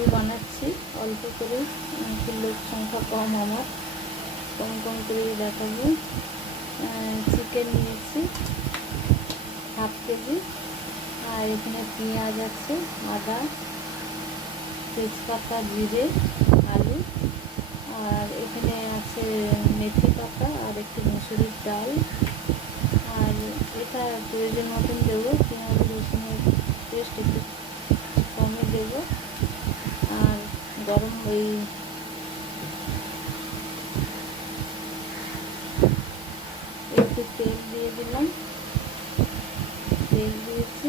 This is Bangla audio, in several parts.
তরকারি বানাচ্ছি অল্প করে, লোক সংখ্যা কম, আমার কম কম করে দেখাবো। চিকেন নিয়েছি হাফ কেজি, আর এখানে পেঁয়াজ আছে, আদা, তেজপাতা, জিরে, আলু, আর এখানে আছে মেথি পাতা আর একটু মুসুরির ডাল। আর এটা প্রয়োজন মতন দেবো, পেঁয়াজ রসুনের পেস্ট একটু কমে দেবো। আর গরম একটু তেল দিয়ে দিলাম, তেল দিয়েছি।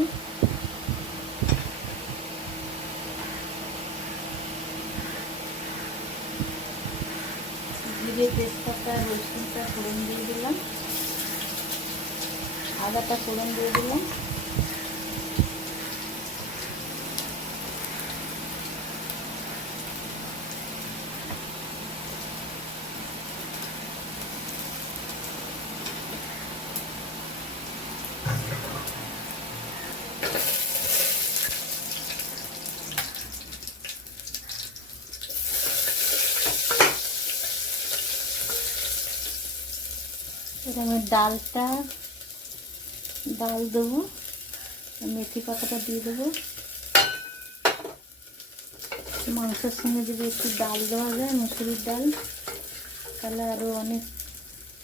জিরে, তেজপাতা, রসুনটা ফোড়ন দিয়ে দিলাম, আদাটা ফোড়ন দিয়ে দিলাম। এটা আমি ডাল দেবো, মেথি পাতাটা দিয়ে দেবো। মাংসের সঙ্গে যদি একটু ডাল দেওয়া যায়, মুসুরির ডাল, তাহলে আরও অনেক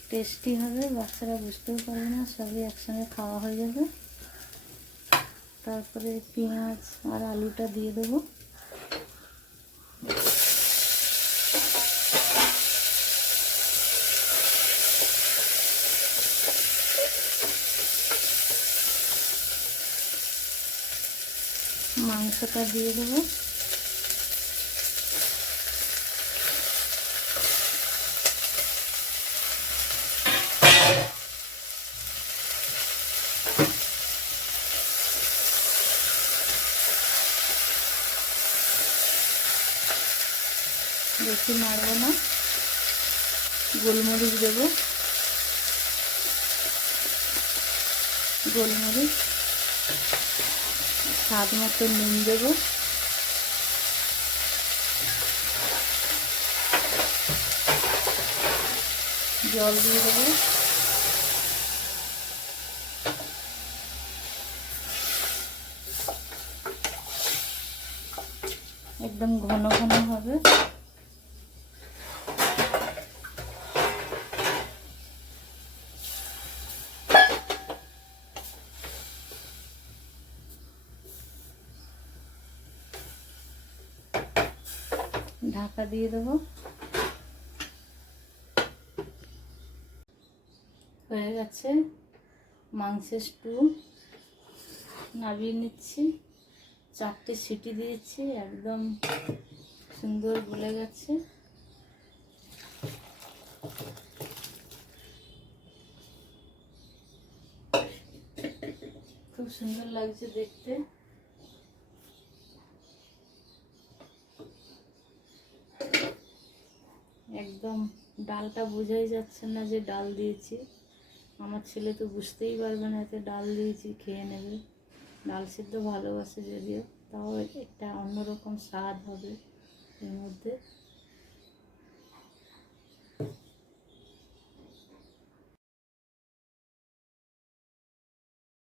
টেস্টি হবে, বাচ্চারা বুঝতেও পারবে না, সবই একসঙ্গে খাওয়া হয়ে যাবে। তারপরে পেঁয়াজ আর আলুটা দিয়ে দেবো। মাংসটা দিয়ে দেবো। বেশি নাড়বো না, গোলমরিচ দেবো, গোলমরিচ, স্বাদ মতো নুন দেবো, জল দিয়ে দেবো। একদম ঘন ঘন হবে। ঢাকা দিয়ে দেবো। হয়ে গেছে মাংসের স্টু, নামিয়ে নিচ্ছি। 4টে সিটি দিয়েছি, একদম সুন্দর গলে গেছে। খুব সুন্দর লাগছে দেখতে। একদম ডালটা বোঝাই যাচ্ছে না যে ডাল দিয়েছি। আমার ছেলে তো বুঝতেই পারবে না এতে ডাল দিয়েছি, খেয়ে নেবে। ডাল সিদ্ধ ভালোবাসে যদিও, তাও একটা অন্যরকম স্বাদ হবে এর মধ্যে।